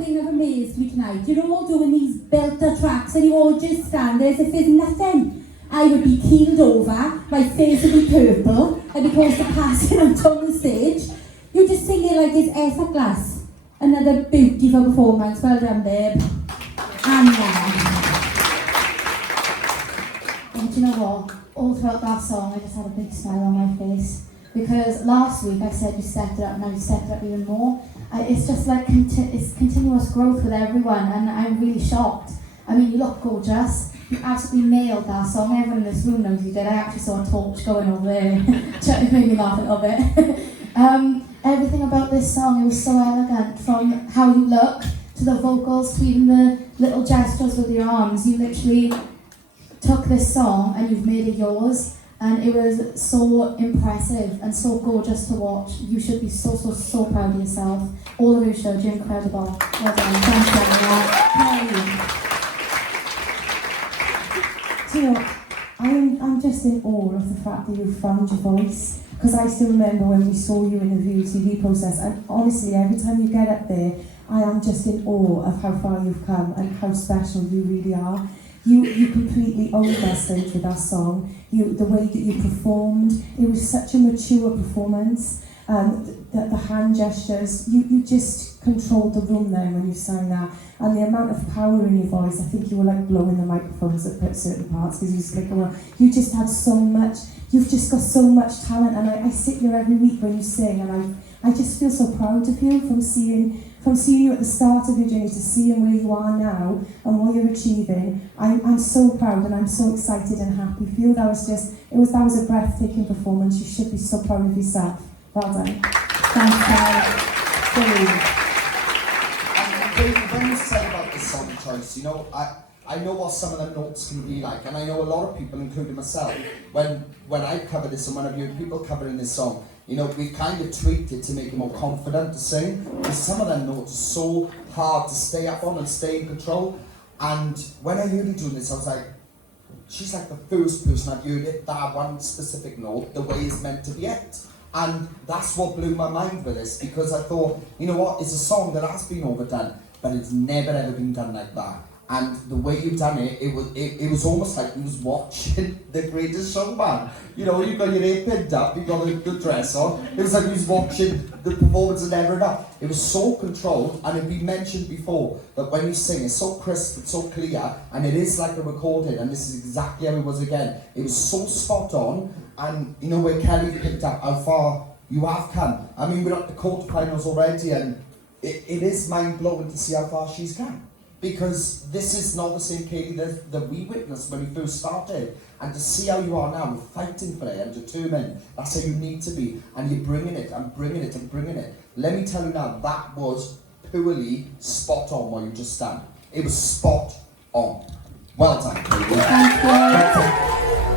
one thing I've amazed me tonight. You're all doing these belter tracks and you all just stand there as if there's nothing. I would be keeled over, my face would be purple, I'd be close to passing out on the stage. You just sing it like it's effortless. Another beautiful performance. Well done, babe. And and do you know what? All throughout that song, I just had a big smile on my face. Because last week I said you stepped it up, now you stepped it up even more. It's just like it's continuous growth with everyone, and I'm really shocked. I mean, you look gorgeous. You absolutely nailed that song. Everyone in this room knows you did. I actually saw a torch going over there. It made me laugh a little bit. Everything about this song, it was so elegant. From how you look, to the vocals, to even the little gestures with your arms. You literally took this song and you've made it yours. And it was so impressive and so gorgeous to watch. You should be so proud of yourself. All of you should. You're incredible. Well done. Thanks, Danielle. Do you know, I'm just in awe of the fact that you've found your voice. Because I still remember when we saw you in the VOTV process, and honestly, every time you get up there, I am just in awe of how far you've come and how special you really are. You completely owned that stage with that song. The way that you performed, it was such a mature performance. The hand gestures, you just controlled the room then when you sang that. And the amount of power in your voice, I think you were like blowing the microphones at certain parts because you just like, well, you just had so much, you've just got so much talent. And I sit here every week when you sing and I just feel so proud of you from seeing you at the start of your journey to seeing where you are now and what you're achieving. I'm so proud and I'm so excited and happy for you. That was a breathtaking performance. You should be so proud of yourself. Well done. Thanks, Kayleigh. When you said about the song choice, you know, I know what some of the notes can be like, and I know a lot of people, including myself, when I cover this and when I've heard people covering this song, you know, we kind of tweaked it to make it more confident to sing, because some of them notes are so hard to stay up on and stay in control. And when I heard you doing this, I was like, she's like the first person I've heard it, that one specific note, the way it's meant to be it. And that's what blew my mind with this, because I thought, you know what, it's a song that has been overdone, but it's never ever been done like that. And the way you've done it, it was almost like you was watching The Greatest Showman. You know, you've got your hair pinned up, you've got the dress on. It was like you was watching the performance and never enough. It was so controlled, and it'd been mentioned before that when you sing, it's so crisp, it's so clear, and it is like a recording, and this is exactly how it was again. It was so spot on, and you know where Kelly picked up how far you have come. I mean, we're at the quarterfinals already, and it is mind-blowing to see how far she's come. Because this is not the same Kayleigh that we witnessed when we first started. And to see how you are now, fighting for it and determined, that's how you need to be. And you're bringing it and bringing it and bringing it. Let me tell you now, that was purely spot on what you just done. It was spot on. Well done, Kayleigh. Thank you.